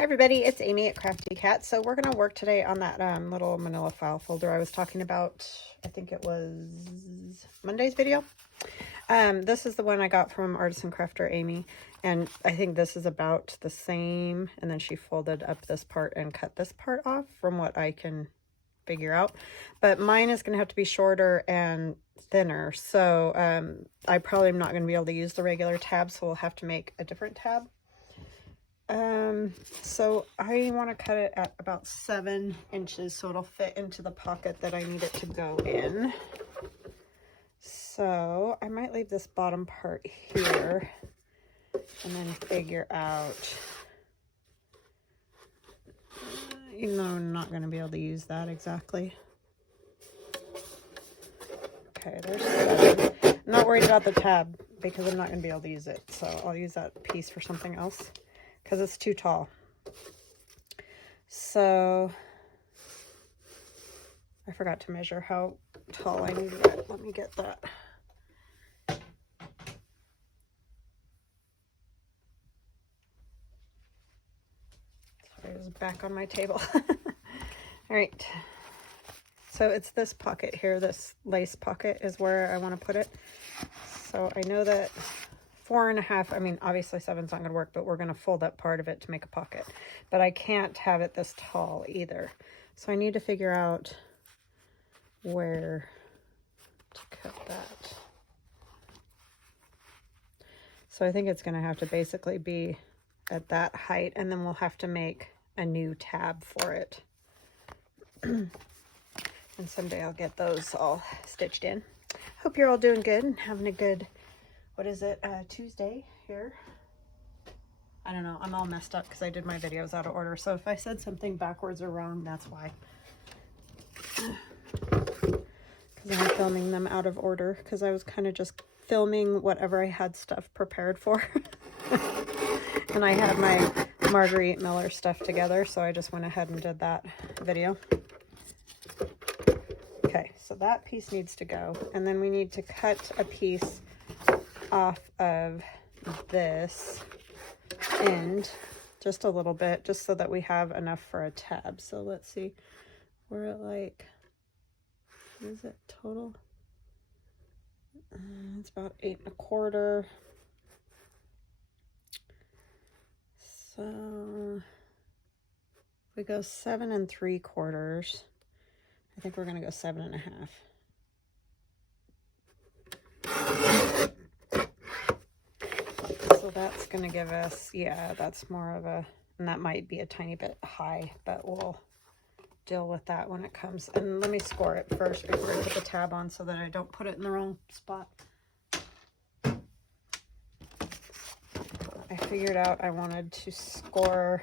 Hi everybody, it's Amy at CraftyCat. So we're going to work today on that little manila file folder I was talking about. I think it was Monday's video. This is the one I got from ArtisanCrafterAmy, and I think this is about the same. And then she folded up this part and cut this part off from what I can figure out. But mine is going to have to be shorter and thinner. So I probably am not going to be able to use the regular tab, so we'll have to make a different tab. So I want to cut it at about 7 inches so it'll fit into the pocket that I need it to go in. So I might leave this bottom part here and then figure out, even though I'm not going to be able to use that exactly. Okay, there's 7. I'm not worried about the tab because I'm not going to be able to use it. So I'll use that piece for something else, because it's too tall. So I forgot to measure how tall I needed it. Let me get that. Sorry, it was back on my table. All right. So it's this pocket here, this lace pocket is where I want to put it. So I know that 4.5, I mean, obviously 7's not going to work, but we're going to fold up part of it to make a pocket. But I can't have it this tall either. So I need to figure out where to cut that. So I think it's going to have to basically be at that height, and then we'll have to make a new tab for it. And someday I'll get those all stitched in. Hope you're all doing good and having a good, what is it, Tuesday here. I don't know, I'm all messed up because I did my videos out of order. So if I said something backwards or wrong, that's why. Because I'm filming them out of order because I was kind of just filming whatever I had stuff prepared for. And I had my Marguerite Miller stuff together, so I just went ahead and did that video. Okay, so that piece needs to go. And then we need to cut a piece off of this end just a little bit, just so that we have enough for a tab. So let's see, we're at like, what is it total? It's about 8.25. So if we go 7 3/4, I think we're going to go 7.5. So that's going to give us, yeah, that's more of a, and that might be a tiny bit high, but we'll deal with that when it comes. And let me score it first before I put the tab on so that I don't put it in the wrong spot. I figured out I wanted to score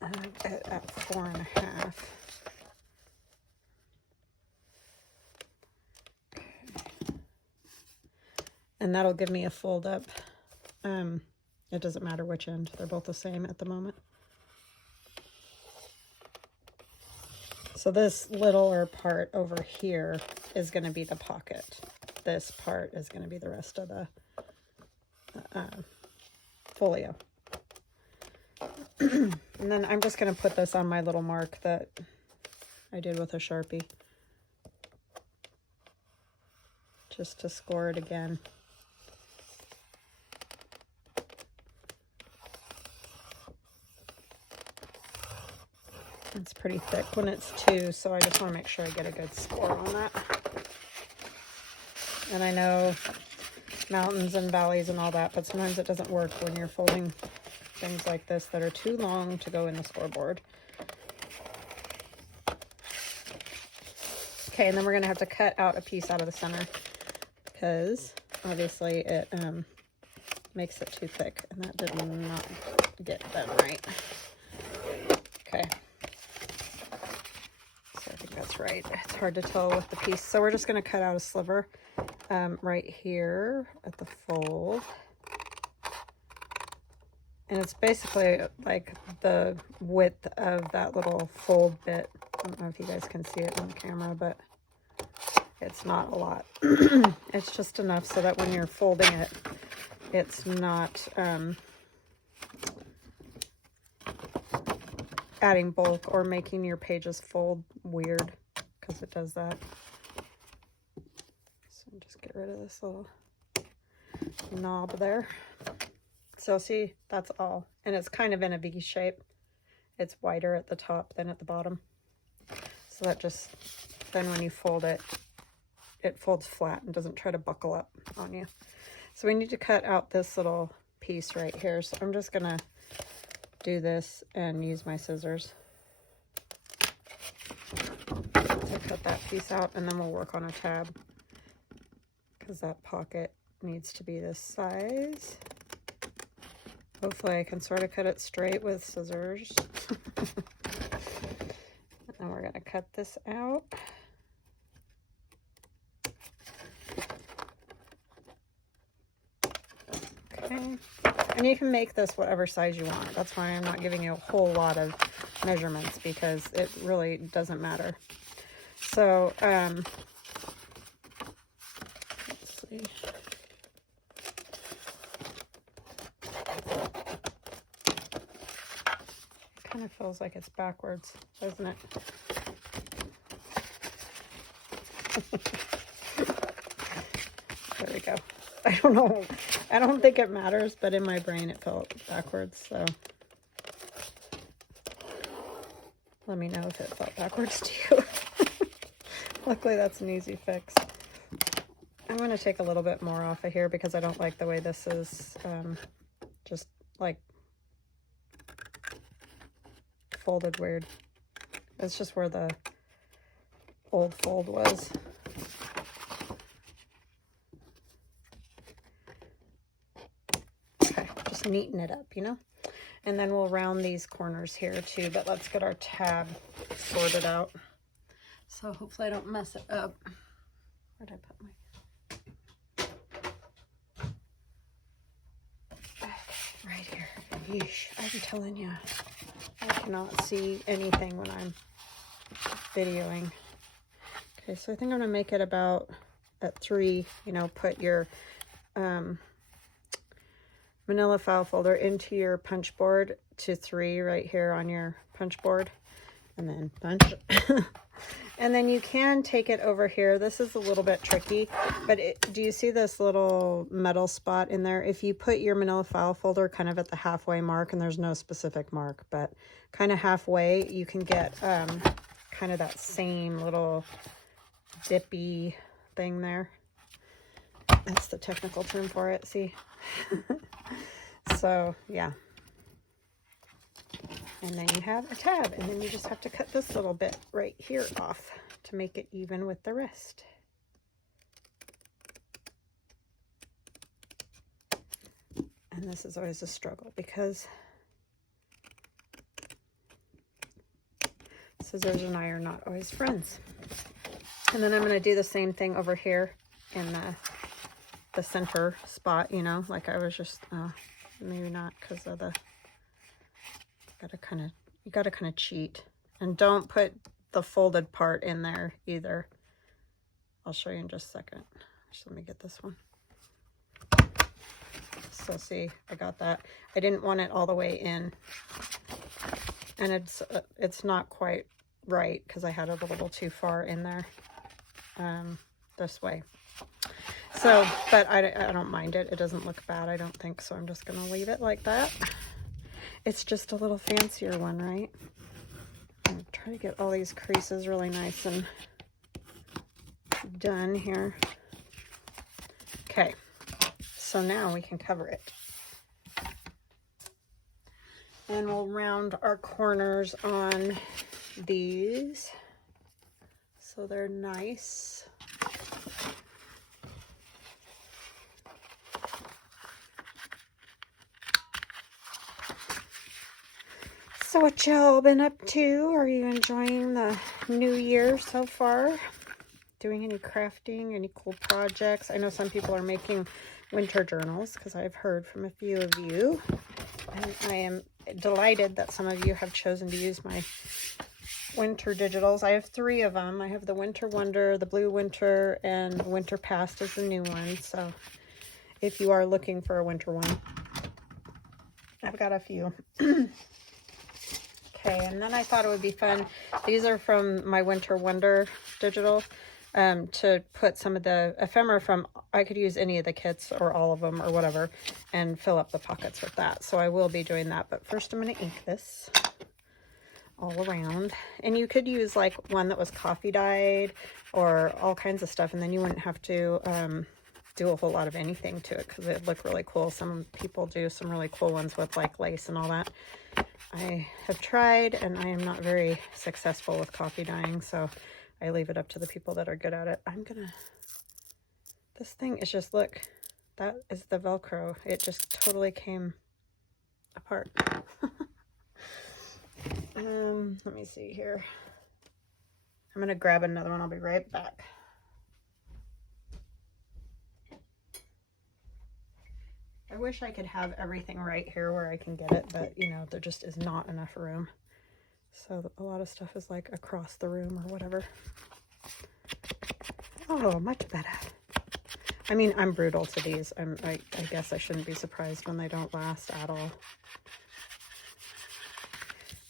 at 4.5. Okay. And that'll give me a fold up. It doesn't matter which end, they're both the same at the moment. So this littler part over here is going to be the pocket. This part is going to be the rest of the folio. And then I'm just going to put this on my little mark that I did with a Sharpie, just to score it again. It's pretty thick when it's 2, so I just want to make sure I get a good score on that. And I know mountains and valleys and all that, but sometimes it doesn't work when you're folding things like this that are too long to go in the scoreboard. Okay, and then we're going to have to cut out a piece out of the center because obviously it makes it too thick, and that did not get done right. Okay. So I think that's right. It's hard to tell with the piece. So we're just going to cut out a sliver right here at the fold. And it's basically like the width of that little fold bit. I don't know if you guys can see it on the camera, but it's not a lot. It's just enough so that when you're folding it, it's not adding bulk or making your pages fold weird, because it does that. So just get rid of this little knob there. So see, that's all. And it's kind of in a V shape. It's wider at the top than at the bottom. So that just, then when you fold it, it folds flat and doesn't try to buckle up on you. So we need to cut out this little piece right here. So I'm just gonna do this and use my scissors to cut that piece out, and then we'll work on a tab, because that pocket needs to be this size. Hopefully I can sort of cut it straight with scissors. And we're gonna cut this out. Okay, and you can make this whatever size you want. That's why I'm not giving you a whole lot of measurements, because it really doesn't matter. So, let's see. Kind of feels like it's backwards, doesn't it? There we go. I don't know. I don't think it matters, but in my brain it felt backwards, so let me know if it felt backwards to you. Luckily that's an easy fix. I'm going to take a little bit more off of here because I don't like the way this is just like folded weird. It's just where the old fold was. Okay, just neaten it up, you know? And then we'll round these corners here too, but let's get our tab sorted out. So hopefully I don't mess it up. Where did I put my... Right here. Yeesh, I'm telling you, I cannot see anything when I'm videoing. Okay, so I think I'm gonna make it about at 3, you know, put your manila file folder into your punch board to 3 right here on your punch board, and then punch. And then you can take it over here. This is a little bit tricky, but do you see this little metal spot in there? If you put your manila file folder kind of at the halfway mark, and there's no specific mark, but kind of halfway, you can get kind of that same little dippy thing there. That's the technical term for it, see? So, yeah. And then you have a tab, and then you just have to cut this little bit right here off to make it even with the rest. And this is always a struggle because scissors and I are not always friends. And then I'm going to do the same thing over here in the center spot, you know, like I was just, maybe not because of the... You gotta kind of cheat, and don't put the folded part in there either. I'll show you in just a second. Just let me get this one. So see, I got that. I didn't want it all the way in, and it's not quite right because I had it a little too far in there this way. So, but I don't mind it. It doesn't look bad, I don't think, so I'm just gonna leave it like that. It's just a little fancier one, right? I'm trying to get all these creases really nice and done here. Okay, so now we can cover it. And we'll round our corners on these so they're nice. So what y'all been up to? Are you enjoying the new year so far? Doing any crafting, any cool projects? I know some people are making winter journals because I've heard from a few of you. And I am delighted that some of you have chosen to use my winter digitals. I have 3 of them. I have the Winter Wonder, the Blue Winter, and Winter Past is the new one. So if you are looking for a winter one. I've got a few. Okay, and then I thought it would be fun. These are from my Winter Wonder digital. To put some of the ephemera from, I could use any of the kits or all of them or whatever, and fill up the pockets with that. So I will be doing that. But first I'm going to ink this all around. And you could use like one that was coffee dyed or all kinds of stuff, and then you wouldn't have to do a whole lot of anything to it because it'd look really cool. Some people do some really cool ones with like lace and all that. I have tried, and I am not very successful with coffee dyeing, so I leave it up to the people that are good at it. This thing is just, look, that is the Velcro. It just totally came apart. Let me see here. I'm going to grab another one. I'll be right back. I wish I could have everything right here where I can get it, but, you know, there just is not enough room. So a lot of stuff is like across the room or whatever. Oh, much better. I mean, I'm brutal to these. I guess I shouldn't be surprised when they don't last at all.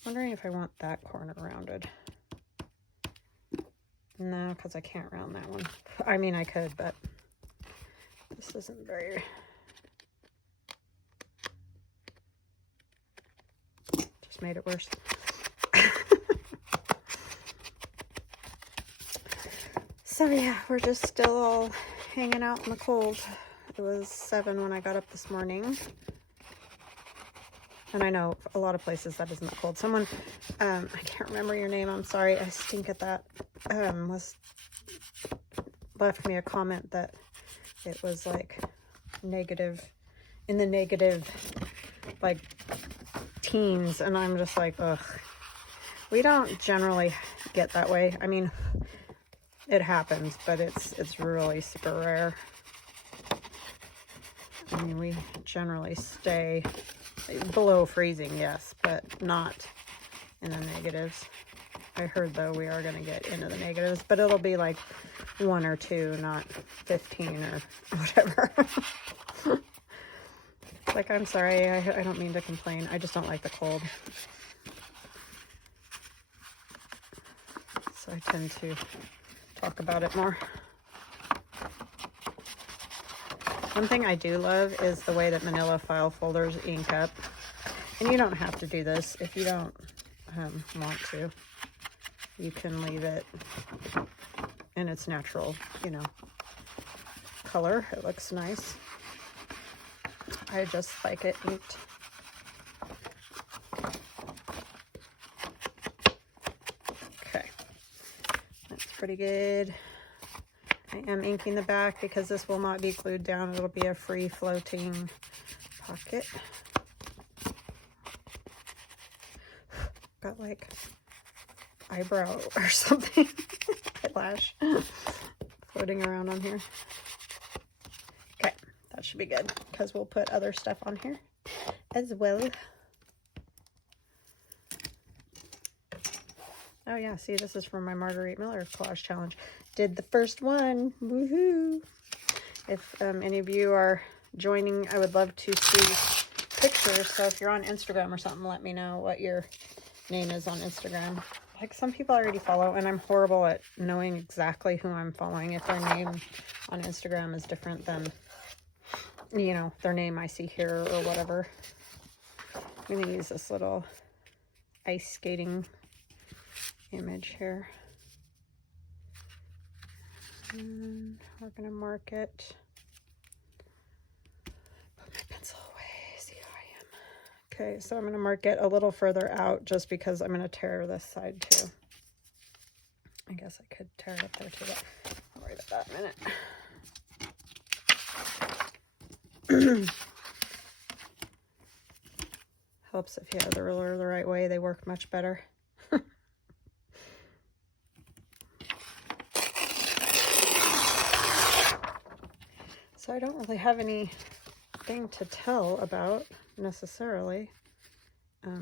Wondering if I want that corner rounded. No, because I can't round that one. I mean, I could, but this isn't very... Just made it worse. So yeah, we're just still all hanging out in the cold. It was 7 when I got up this morning. And I know a lot of places that isn't that cold. Someone, I can't remember your name, I'm sorry, I stink at that, left me a comment that it was like negative, in the negative, like, teens. And I'm just like, ugh. We don't generally get that way. I mean, it happens, but it's really super rare. I mean, we generally stay below freezing, yes, but not in the negatives. I heard, though, we are going to get into the negatives, but it'll be like 1 or 2, not 15 or whatever. Like, I'm sorry, I don't mean to complain. I just don't like the cold. So I tend to talk about it more. One thing I do love is the way that manila file folders ink up. And you don't have to do this if you don't want to. You can leave it in its natural, you know, color. It looks nice. I just like it inked. Okay, that's pretty good. I am inking the back because this will not be glued down. It'll be a free floating pocket. Got like eyebrow or something, eyelash floating around on here. Okay, that should be good because we'll put other stuff on here as well. Oh yeah, see, this is from my Marguerite Miller collage challenge. Did the first one, woohoo! If any of you are joining, I would love to see pictures. So if you're on Instagram or something, let me know what your name is on Instagram. Like, some people I already follow, and I'm horrible at knowing exactly who I'm following if their name on Instagram is different than, you know, their name I see here or whatever. I'm going to use this little ice skating image here. And we're going to mark it. Put my pencil away. See how I am. Okay, so I'm going to mark it a little further out just because I'm going to tear this side too. I guess I could tear it up there too, but I'll worry about that in a minute. Helps if you have the ruler the right way. They work much better. So I don't really have anything to tell about necessarily. We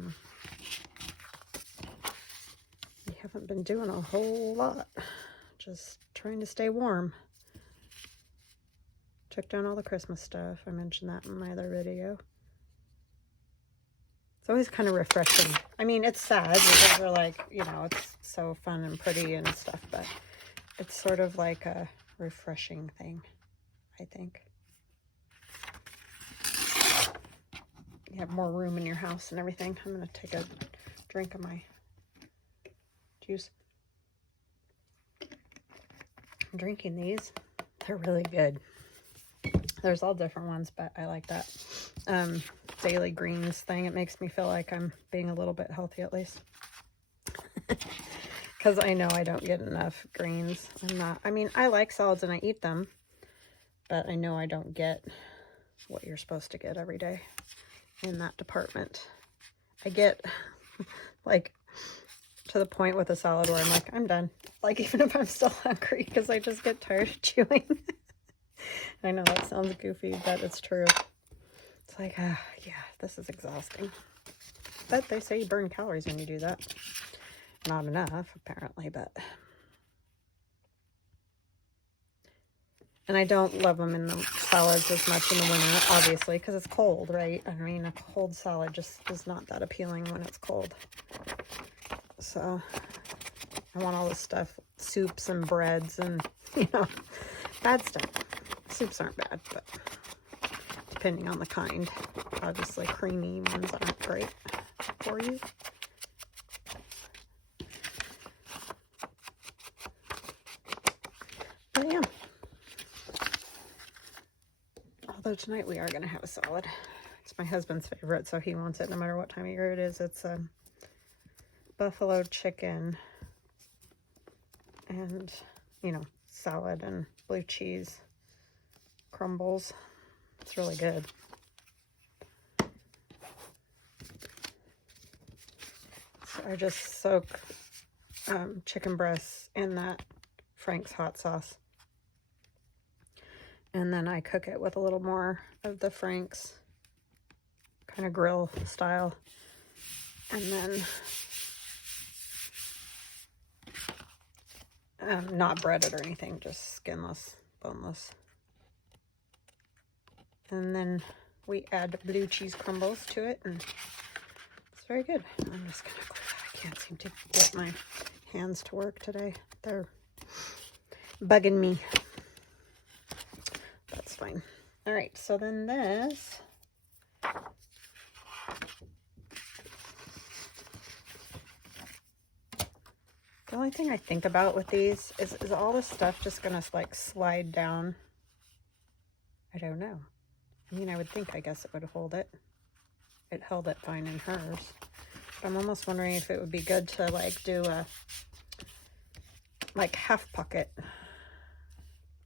haven't been doing a whole lot, just trying to stay warm. Took down all the Christmas stuff. I mentioned that in my other video. It's always kind of refreshing. I mean, it's sad because they're like, you know, it's so fun and pretty and stuff, but it's sort of like a refreshing thing, I think. You have more room in your house and everything. I'm going to take a drink of my juice. I'm drinking these. They're really good. There's all different ones, but I like that daily greens thing. It makes me feel like I'm being a little bit healthy at least. Because I know I don't get enough greens. I mean, I like salads and I eat them, but I know I don't get what you're supposed to get every day in that department. I get like to the point with a salad where I'm like, I'm done. Like, even if I'm still hungry, because I just get tired of chewing. I know that sounds goofy, but it's true. It's like, yeah, this is exhausting. But they say you burn calories when you do that. Not enough, apparently, but... And I don't love them in the salads as much in the winter, obviously, because it's cold, right? I mean, a cold salad just is not that appealing when it's cold. So, I want all this stuff, soups and breads and, you know, bad stuff. Soups aren't bad, but depending on the kind. Obviously, creamy ones aren't great for you. But yeah. Although tonight we are going to have a salad. It's my husband's favorite, so he wants it no matter what time of year it is. It's a buffalo chicken and, you know, salad and blue cheese crumbles. It's really good. So I just soak chicken breasts in that Frank's hot sauce. And then I cook it with a little more of the Frank's kind of grill style. And then not breaded or anything, just skinless, boneless. And then we add blue cheese crumbles to it, and it's very good. I'm just gonna clear that. I can't seem to get my hands to work today. They're bugging me. That's fine. All right, so then this. The only thing I think about with these is all this stuff just gonna like slide down? I don't know. I mean, I would think, I guess it would hold it. It held it fine in hers. But I'm almost wondering if it would be good to like do a like half pocket.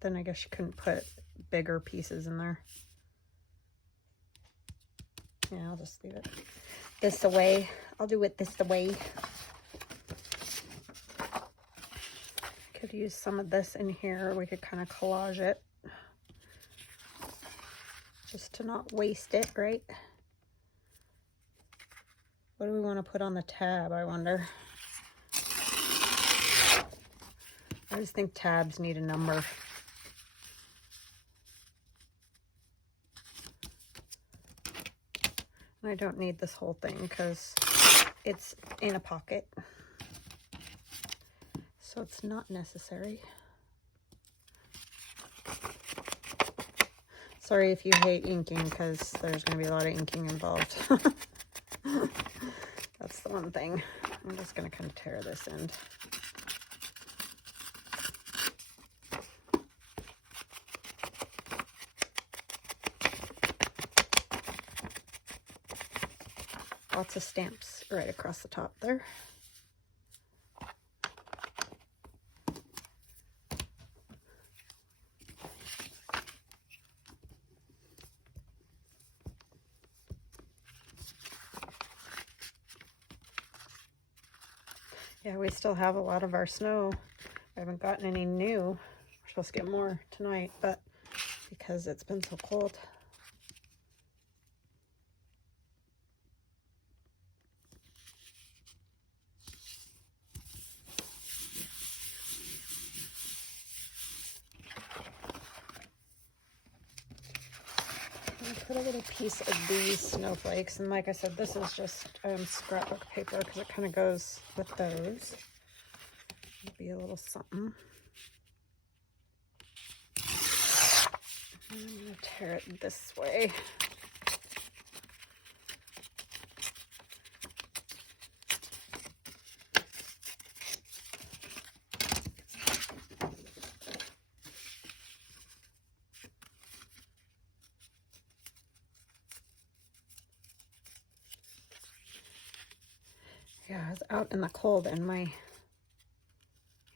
Then I guess you couldn't put bigger pieces in there. Yeah, I'll just leave it this way. I'll do it this way. Could use some of this in here. We could kind of collage it. Just to not waste it, right? What do we want to put on the tab, I wonder? I just think tabs need a number. And I don't need this whole thing because it's in a pocket. So it's not necessary. Sorry if you hate inking, because there's going to be a lot of inking involved. That's the one thing. I'm just going to kind of tear this end. Lots of stamps right across the top there. Yeah, we still have a lot of our snow. I haven't gotten any new. We're supposed to get more tonight, but because it's been so cold. put a little piece of these snowflakes, and like I said, this is just scrapbook paper because it kind of goes with those. It'll be a little something. And I'm going to tear it this way. Yeah, I was out in the cold and my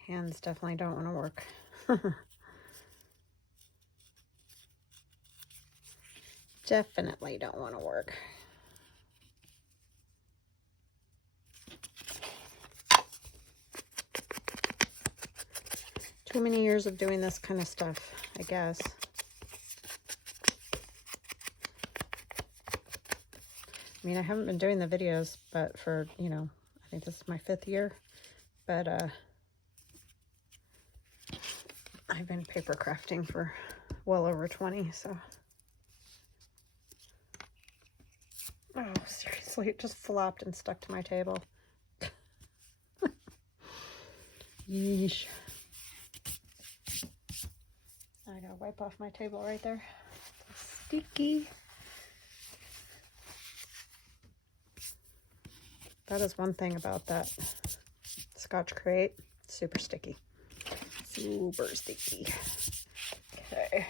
hands definitely don't want to work. Definitely don't want to work. Too many years of doing this kind of stuff, I guess. I mean, I haven't been doing the videos, but for, you know, I think this is my 5th year, but I've been paper crafting for well over 20, so. Oh, seriously, it just flopped and stuck to my table. Yeesh. I gotta wipe off my table right there. It's sticky. That is one thing about that Scotch Crate. Super sticky. Super sticky. Okay.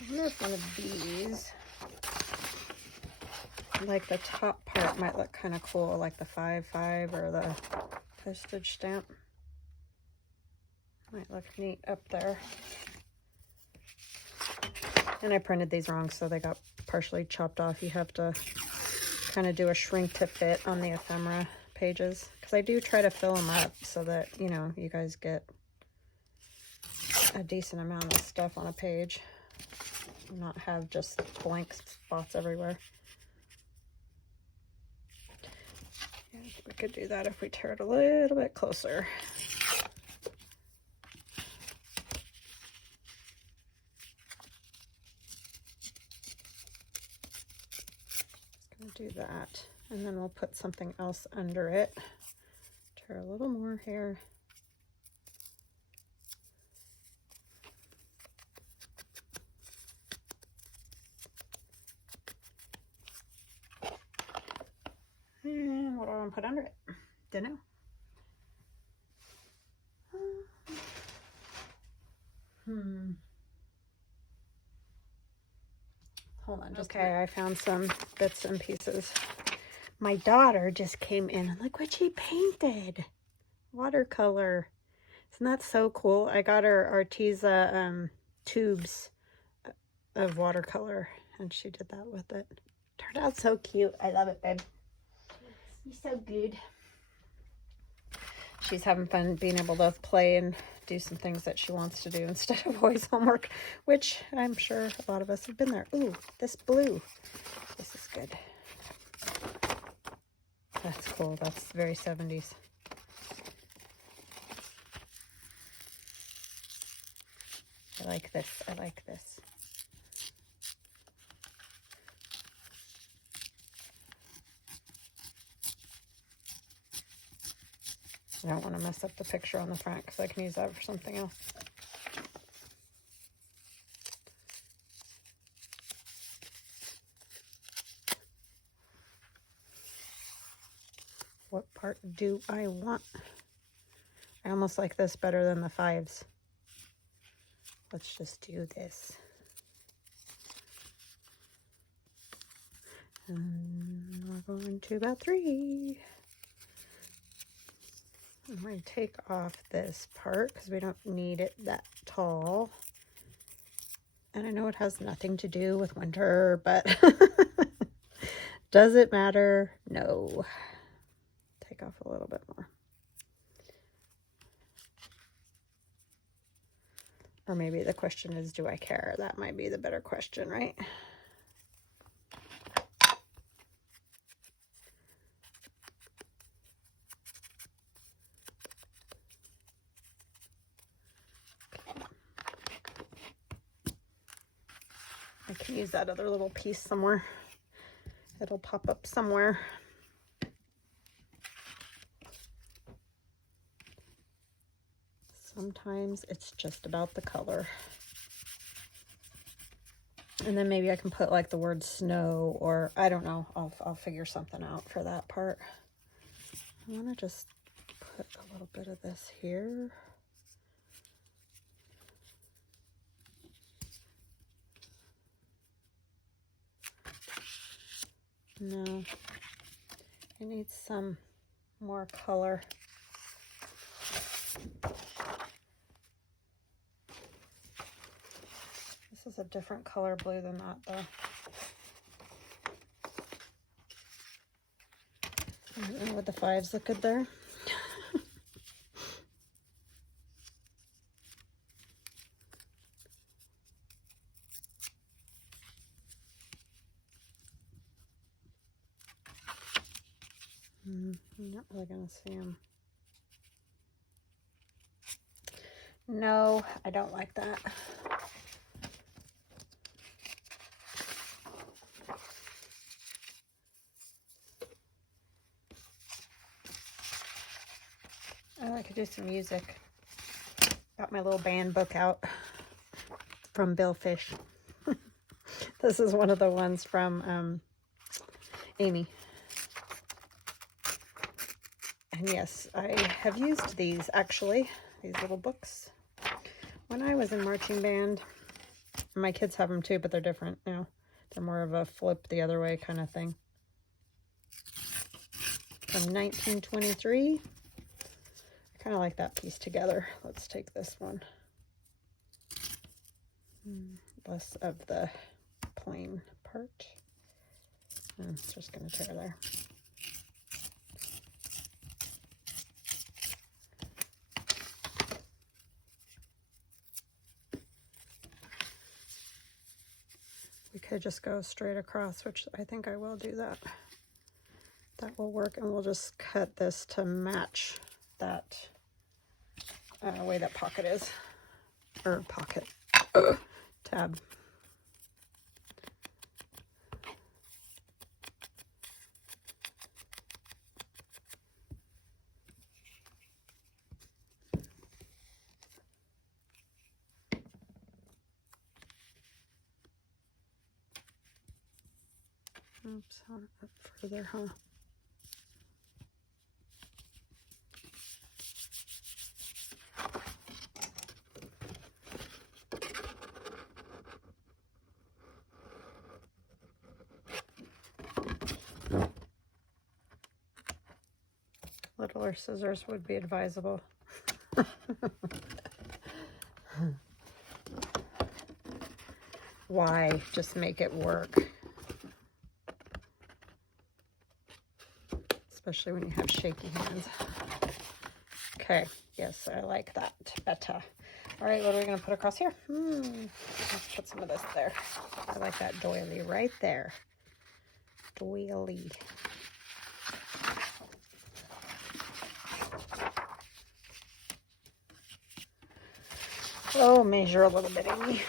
I wonder if one of these, like the top part might look kind of cool, like the 5.5 or the postage stamp. Might look neat up there. And I printed these wrong, so they got partially chopped off. You have to kind of do a shrink to fit on the ephemera pages, because I do try to fill them up so that, you know, you guys get a decent amount of stuff on a page, not have just blank spots everywhere. Yeah, I think we could do that if we tear it a little bit closer. Do that, and then we'll put something else under it. Tear a little more here. And what do I want to put under it? Don't know. Hold on, just okay. I found some bits and pieces. My daughter just came in and look what she painted. Watercolor. Isn't that so cool? I got her Artisa tubes of watercolor, and she did that with it. Turned out so cute. I love it, babe. You're so good. She's having fun being able to play and do some things that she wants to do instead of always homework, which I'm sure a lot of us have been there. Ooh, this blue. This is good. That's cool. That's very 70s. I like this. I like this. I don't want to mess up the picture on the front because I can use that for something else. What part do I want? I almost like this better than the 5s. Let's just do this. And we're going to about 3. I'm going to take off this part because we don't need it that tall. And I know it has nothing to do with winter, but does it matter? No. Take off a little bit more. Or maybe the question is, do I care? That might be the better question, right? I can use that other little piece somewhere. It'll pop up somewhere. Sometimes it's just about the color. And then maybe I can put like the word snow, or I don't know. I'll figure something out for that part. I want to just put a little bit of this here. No, I need some more color. This is a different color blue than that though. I don't know, would the 5s look good there? I'm not really gonna see them. No, I don't like that. Oh, I could do some music. Got my little band book out from Bill Fish. This is one of the ones from Amy. And yes, I have used these actually, these little books, when I was in marching band. My kids have them too, but they're different now. They're more of a flip the other way kind of thing. From 1923. I kind of like that piece together. Let's take this one. Less of the plain part. It's just going to tear there. We could just go straight across, which I think I will do that. That will work, and we'll just cut this to match that way that pocket is, or pocket tab. Oops, up further, huh? Littler scissors would be advisable. Why? Just make it work. Especially when you have shaky hands. Okay, yes, I like that better. All right, what are we going to put across here? Let's put some of this there. I like that doily right there. Doily. Oh, measure a little bit, Amy.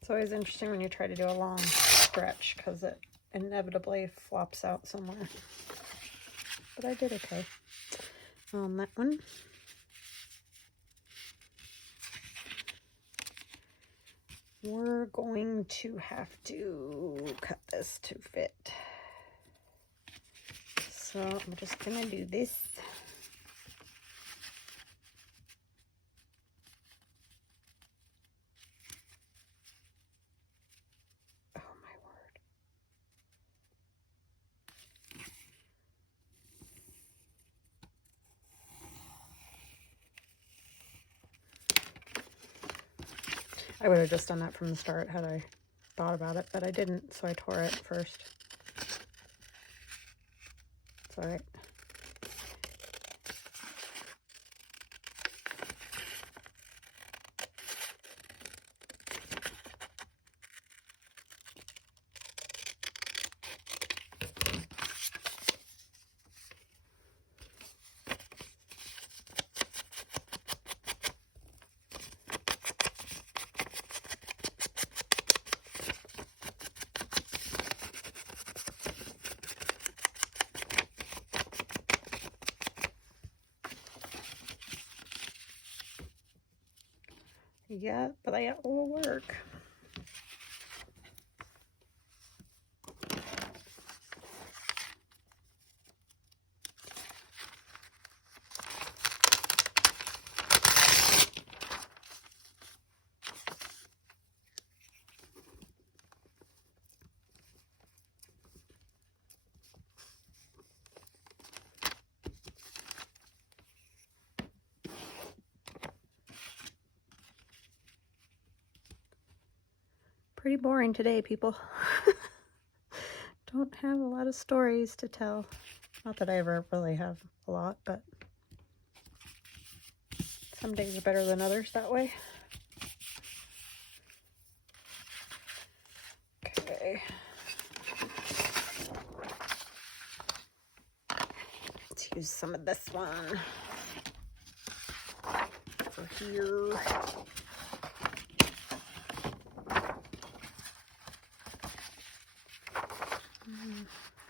It's always interesting when you try to do a long stretch because it inevitably flops out somewhere. But I did okay on that one. We're going to have to cut this to fit. So I'm just going to do this. I would have just done that from the start had I thought about it, but I didn't, so I tore it first. It's all right. Yeah, but that will work. Pretty boring today, people. Don't have a lot of stories to tell. Not that I ever really have a lot, but some days are better than others that way. Okay. Let's use some of this one for here.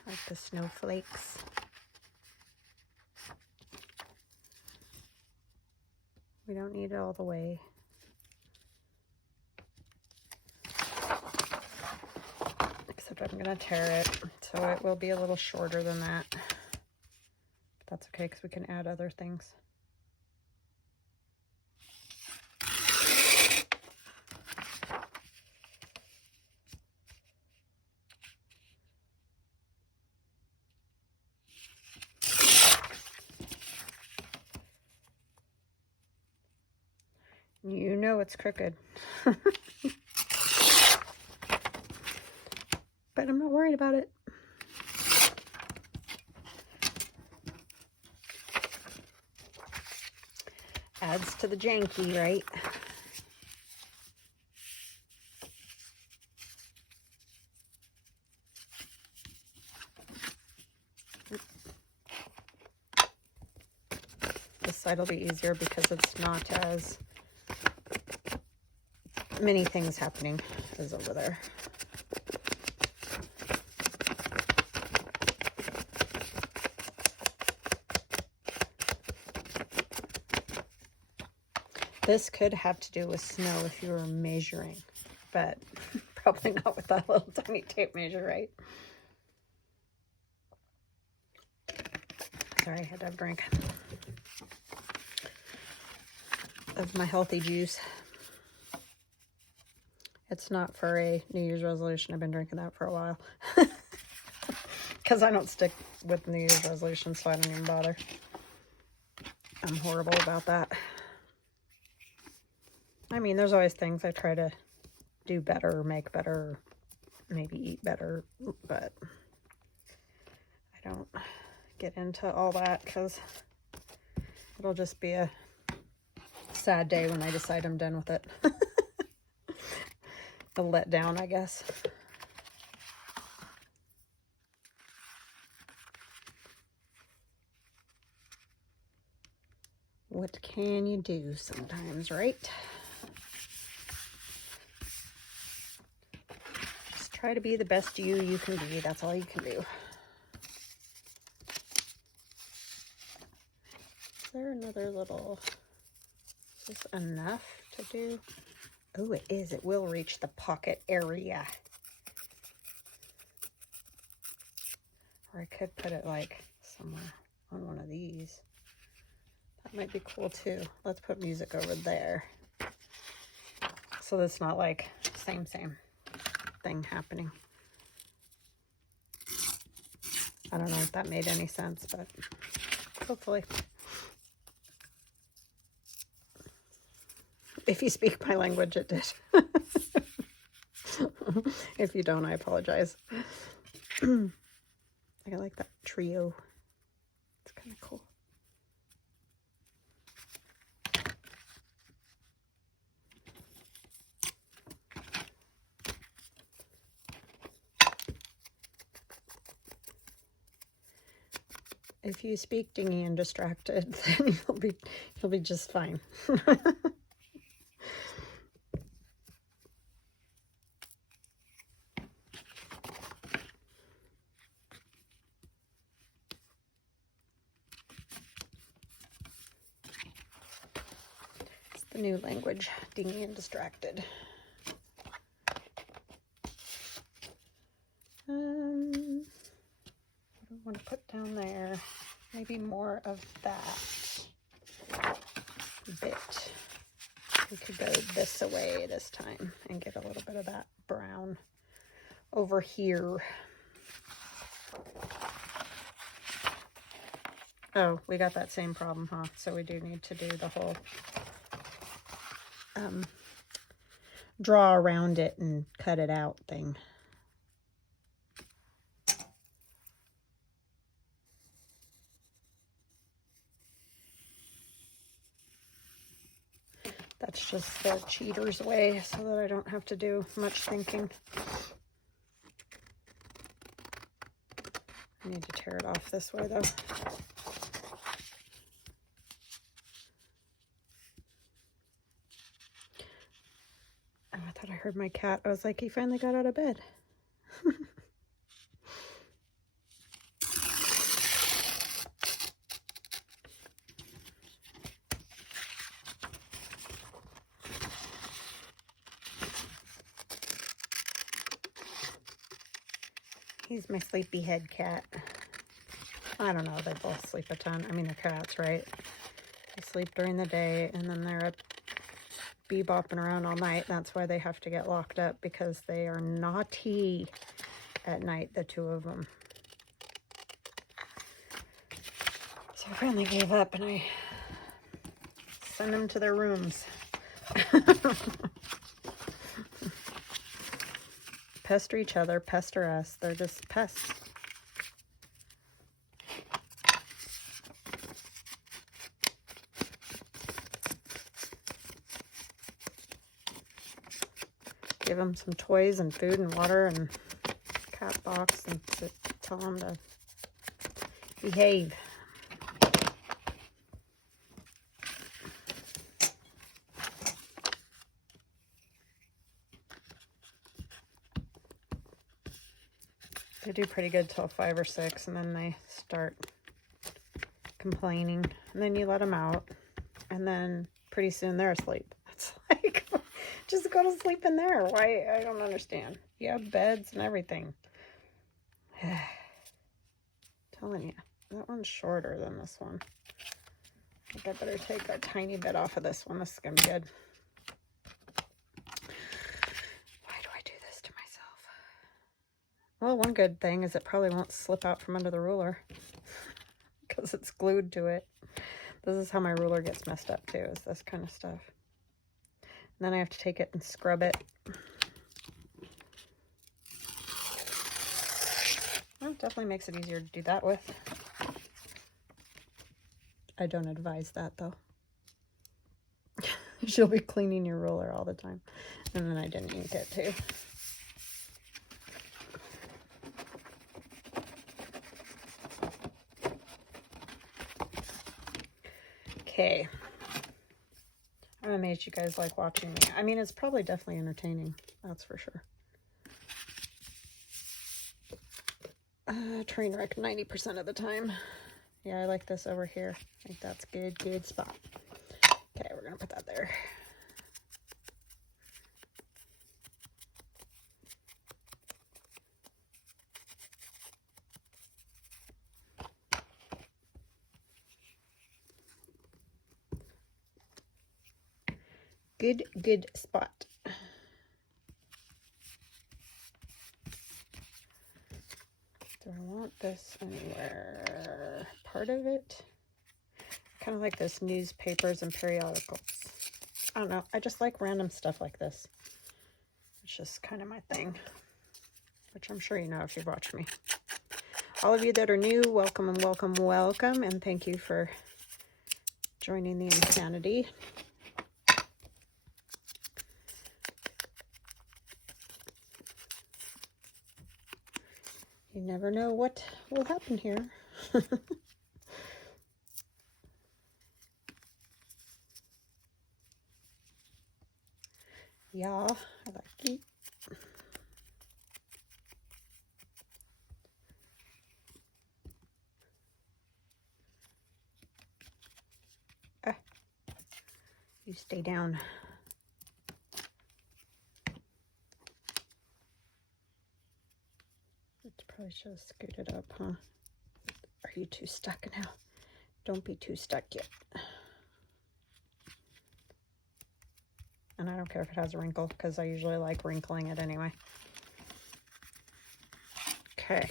Like the snowflakes. We don't need it all the way. Except I'm going to tear it, so it will be a little shorter than that. But that's okay, because we can add other things. You know it's crooked. But I'm not worried about it. Adds to the janky, right? This side will be easier because it's not as many things happening as over there. This could have to do with snow if you were measuring, but probably not with that little tiny tape measure, right? Sorry, I had to have a drink of my healthy juice. It's not for a New Year's resolution. I've been drinking that for a while. Because I don't stick with New Year's resolutions, so I don't even bother. I'm horrible about that. I mean, there's always things I try to do better, make better, maybe eat better, but I don't get into all that because it'll just be a sad day when I decide I'm done with it. A letdown, I guess. What can you do sometimes, right? Just try to be the best you can be. That's all you can do. Is there another little... Is this enough to do? Oh, it is. It will reach the pocket area. Or I could put it like somewhere on one of these. That might be cool too. Let's put music over there. So that's not like same thing happening. I don't know if that made any sense, but hopefully. If you speak my language, it did. If you don't, I apologize. I like that trio. It's kind of cool. If you speak dingy and distracted, then you'll be just fine. It's the new language, dingy and distracted. What do I want to put down there? Maybe more of that bit. We could go this away this time and get a little bit of that brown over here. Oh, we got that same problem, huh? So we do need to do the whole draw around it and cut it out thing. That's just the cheater's way so that I don't have to do much thinking. I need to tear it off this way though. Oh, I thought I heard my cat. I was like, he finally got out of bed. He's my sleepyhead cat. I don't know, they both sleep a ton. I mean, they're cats, right? They sleep during the day, and then they're up bebopping around all night. That's why they have to get locked up, because they are naughty at night, the two of them. So I finally gave up, and I sent them to their rooms. Pester each other, pester us. They're just pests. Give them some toys and food and water and cat box and tell them to behave. They do pretty good till 5 or 6, and then they start complaining, and then you let them out, and then pretty soon they're asleep. It's like, just go to sleep in there. Why? I don't understand. You have beds and everything. Telling you, that one's shorter than this one. I think I better take a tiny bit off of this one. This is gonna be good. Well, one good thing is it probably won't slip out from under the ruler because it's glued to it. This is how my ruler gets messed up too, is this kind of stuff. And then I have to take it and scrub it. Well, it definitely makes it easier to do that with. I don't advise that though. She'll be cleaning your ruler all the time. And then I didn't ink it too. Okay, I'm amazed you guys like watching me. I mean, it's probably definitely entertaining, that's for sure. Train wreck 90% of the time. Yeah, I like this over here. I think that's good spot. Okay, we're gonna put that there. Good spot. Do I want this anywhere? Part of it? Kind of like this newspapers and periodicals. I don't know. I just like random stuff like this. It's just kind of my thing, which I'm sure you know if you've watched me. All of you that are new, welcome and welcome, welcome, and thank you for joining the insanity. You never know what will happen here. Yeah, I like it. You stay down. Probably should have scooted up, huh? Are you too stuck now? Don't be too stuck yet. And I don't care if it has a wrinkle, because I usually like wrinkling it anyway. Okay.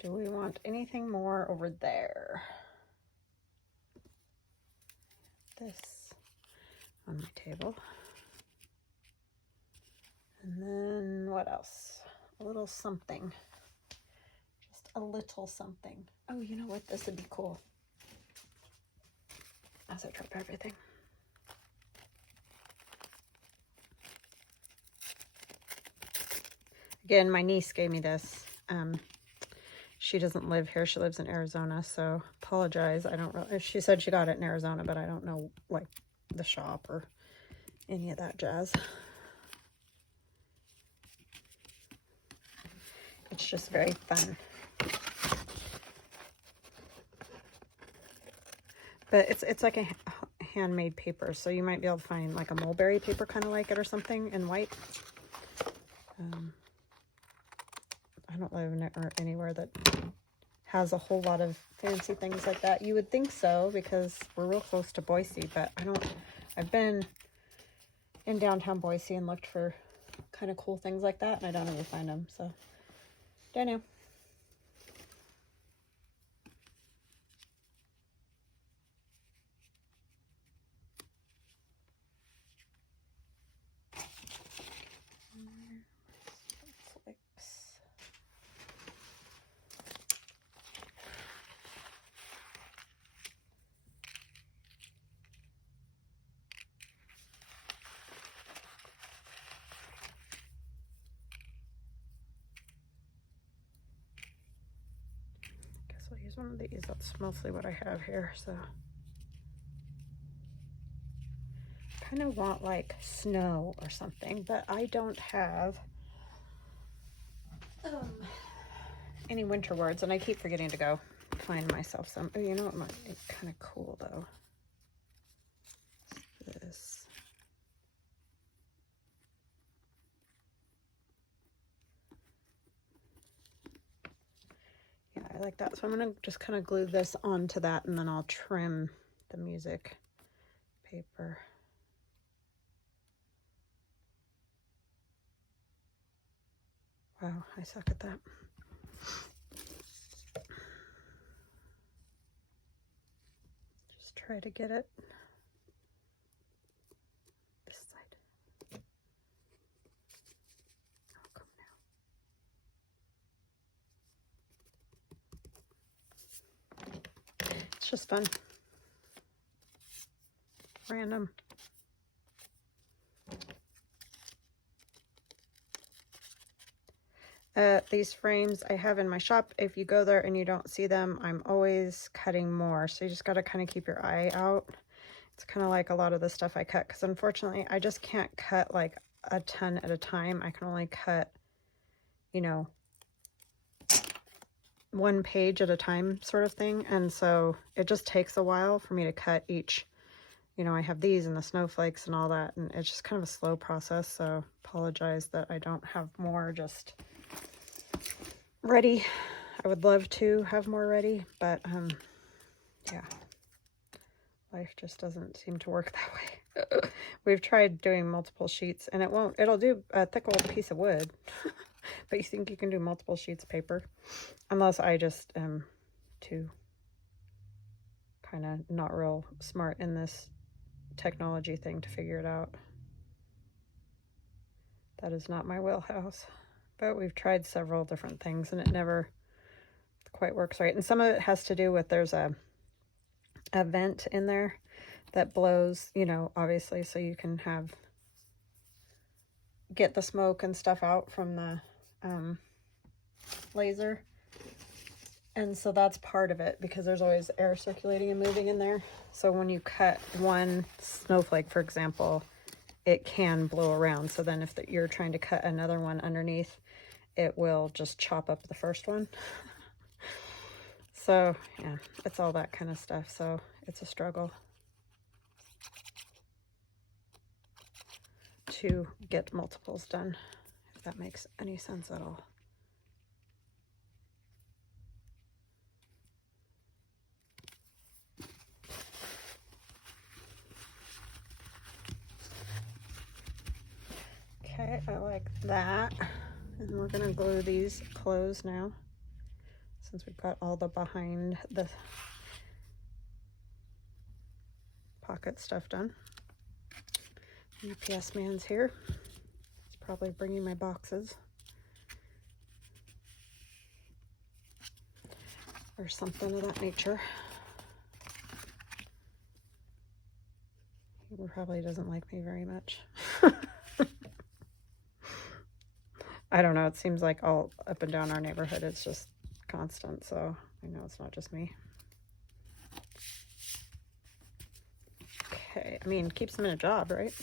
Do we want anything more over there? This on my table. And then what else? A little something. Just a little something. Oh, you know what? This would be cool. As I drop everything. Again, my niece gave me this. She doesn't live here. She lives in Arizona, so apologize. I don't really, she said she got it in Arizona, but I don't know, like, the shop or any of that jazz. It's just very fun. But it's like a handmade paper, so you might be able to find like a mulberry paper kind of like it or something in white. I don't live anywhere that has a whole lot of fancy things like that. You would think so, because we're real close to Boise, but I've been in downtown Boise and looked for kind of cool things like that, and I don't ever find them, so don't know. I'll use one of these. That's mostly what I have here. So kind of want like snow or something, but I don't have any winter words, and I keep forgetting to go find myself some. Oh, you know what might be kind of cool though? This. Yeah, I like that. So I'm going to just kind of glue this onto that, and then I'll trim the music paper. Wow, I suck at that. Just try to get it this side. Oh, come now. It's just fun. Random. These frames I have in my shop. If you go there and you don't see them, I'm always cutting more. So you just got to kind of keep your eye out. It's kind of like a lot of the stuff I cut, because unfortunately I just can't cut like a ton at a time. I can only cut, you know, one page at a time sort of thing. And so it just takes a while for me to cut each. You know, I have these and the snowflakes and all that, and it's just kind of a slow process. So apologize that I don't have more just ready. I would love to have more ready, but yeah, life just doesn't seem to work that way. We've tried doing multiple sheets, and it'll do a thick old piece of wood. But you think you can do multiple sheets of paper, unless I just am too kind of not real smart in this technology thing to figure it out. That is not my wheelhouse. But we've tried several different things and it never quite works right. And some of it has to do with there's a vent in there that blows, you know, obviously, so you can get the smoke and stuff out from the laser. And so that's part of it, because there's always air circulating and moving in there. So when you cut one snowflake, for example, it can blow around. So then if you're trying to cut another one underneath, it will just chop up the first one. So yeah, it's all that kind of stuff. So it's a struggle to get multiples done, if that makes any sense at all. Okay, I like that. And we're gonna glue these closed now, since we've got all the behind the pocket stuff done. UPS man's here. He's probably bringing my boxes or something of that nature. He probably doesn't like me very much. I don't know, it seems like all up and down our neighborhood it's just constant, so I know it's not just me. Okay, I mean, keeps them in a job, right?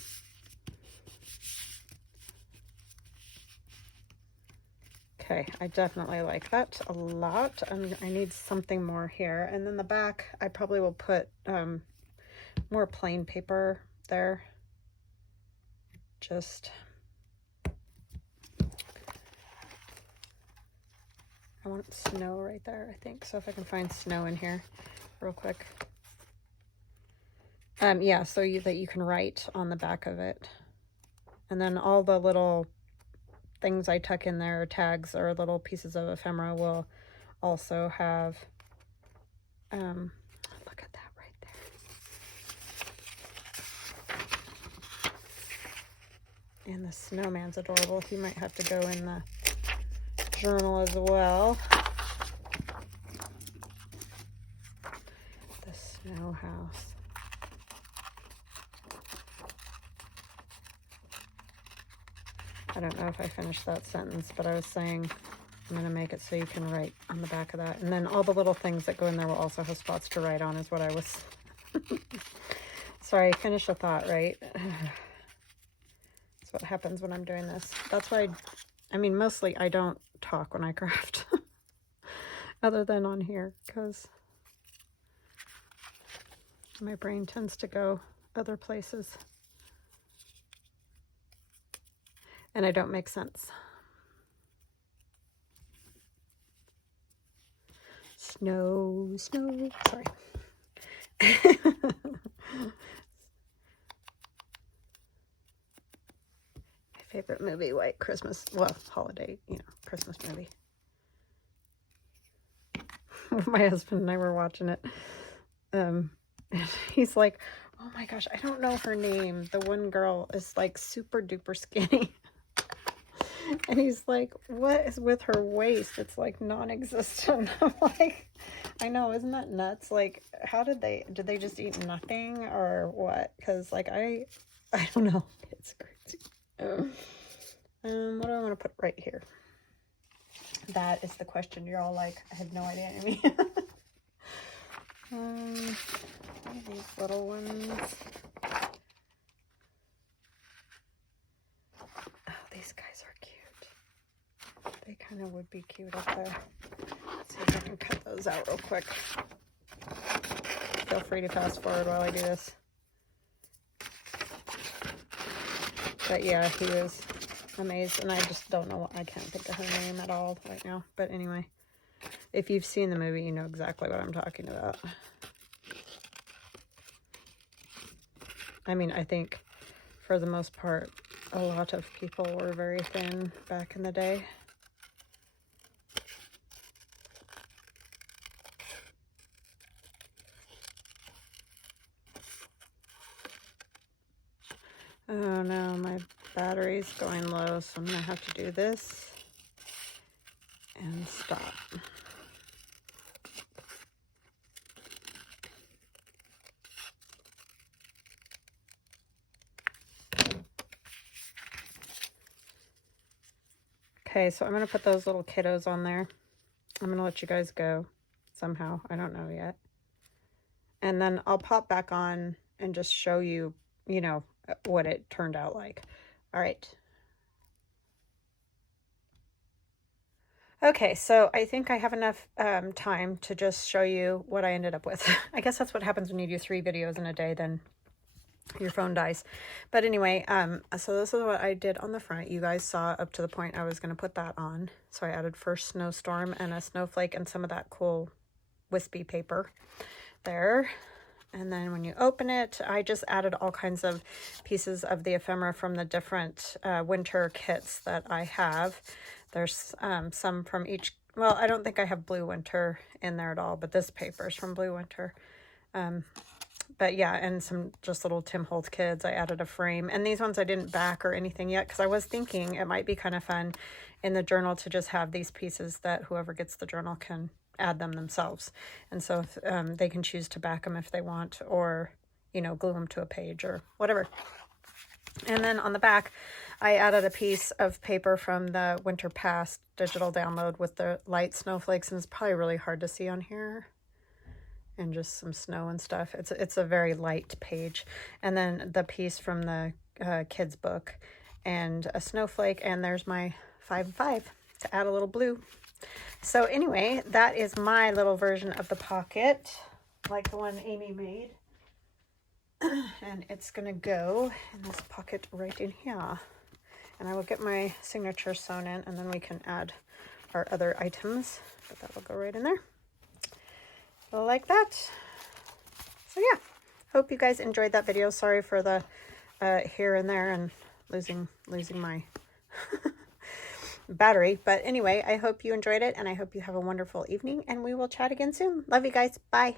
Okay, I definitely like that a lot. I need something more here. And then the back, I probably will put more plain paper there. Just, I want snow right there, I think. So if I can find snow in here real quick. Yeah, so that you can write on the back of it. And then all the little things I tuck in there, tags or little pieces of ephemera, will also have, look at that right there. And the snowman's adorable. He might have to go in the journal as well. The snow house. I don't know if I finished that sentence, but I was saying I'm going to make it so you can write on the back of that. And then all the little things that go in there will also have spots to write on, is what I was... Sorry, finish a thought, right? That's what happens when I'm doing this. That's why, I mean, mostly I don't talk when I craft. Other than on here, because my brain tends to go other places. And I don't make sense. Snow, snow, sorry. My favorite movie, White Christmas, well, holiday, you know, Christmas movie. My husband and I were watching it. And he's like, oh my gosh, I don't know her name. The one girl is like super duper skinny. And he's like, what is with her waist? It's like non-existent. I'm like, I know, isn't that nuts? Like, how did they just eat nothing or what? Because like, I don't know. It's crazy. What do I want to put right here? That is the question. You're all like, I have no idea, Amy. These little ones. Oh, these guys are cute. They kind of would be cute up there. Let's see if I can cut those out real quick. Feel free to fast forward while I do this. But yeah, he was amazed, and I just don't know, I can't think of her name at all right now. But anyway, if you've seen the movie, you know exactly what I'm talking about. I mean, I think for the most part, a lot of people were very thin back in the day. Oh no, my battery's going low, so I'm going to have to do this and stop. Okay, so I'm going to put those little kiddos on there. I'm going to let you guys go somehow. I don't know yet. And then I'll pop back on and just show you, you know, what it turned out like. All right. Okay, so I think I have enough time to just show you what I ended up with. I guess that's what happens when you do 3 videos in a day, then your phone dies. But anyway, so this is what I did on the front. You guys saw up to the point I was going to put that on. So I added first snowstorm and a snowflake and some of that cool wispy paper there. And then when you open it, I just added all kinds of pieces of the ephemera from the different winter kits that I have. There's some from each, well, I don't think I have Blue Winter in there at all, but this paper is from Blue Winter. But yeah, and some just little Tim Holtz kids. I added a frame. And these ones I didn't back or anything yet because I was thinking it might be kind of fun in the journal to just have these pieces that whoever gets the journal can add them themselves. And so they can choose to back them if they want, or, you know, glue them to a page or whatever. And then on the back, I added a piece of paper from the Winter Past digital download with the light snowflakes. And it's probably really hard to see on here. And just some snow and stuff. It's a very light page. And then the piece from the kids book and a snowflake, and there's my 5/5 to add a little blue. So anyway, that is my little version of the pocket, like the one Amy made. And it's gonna go in this pocket right in here. And I will get my signature sewn in, and then we can add our other items, but that will go right in there. Like that. So yeah, hope you guys enjoyed that video. Sorry for the here and there and losing my battery, but anyway, I hope you enjoyed it, and I hope you have a wonderful evening, and we will chat again soon. Love you guys. Bye.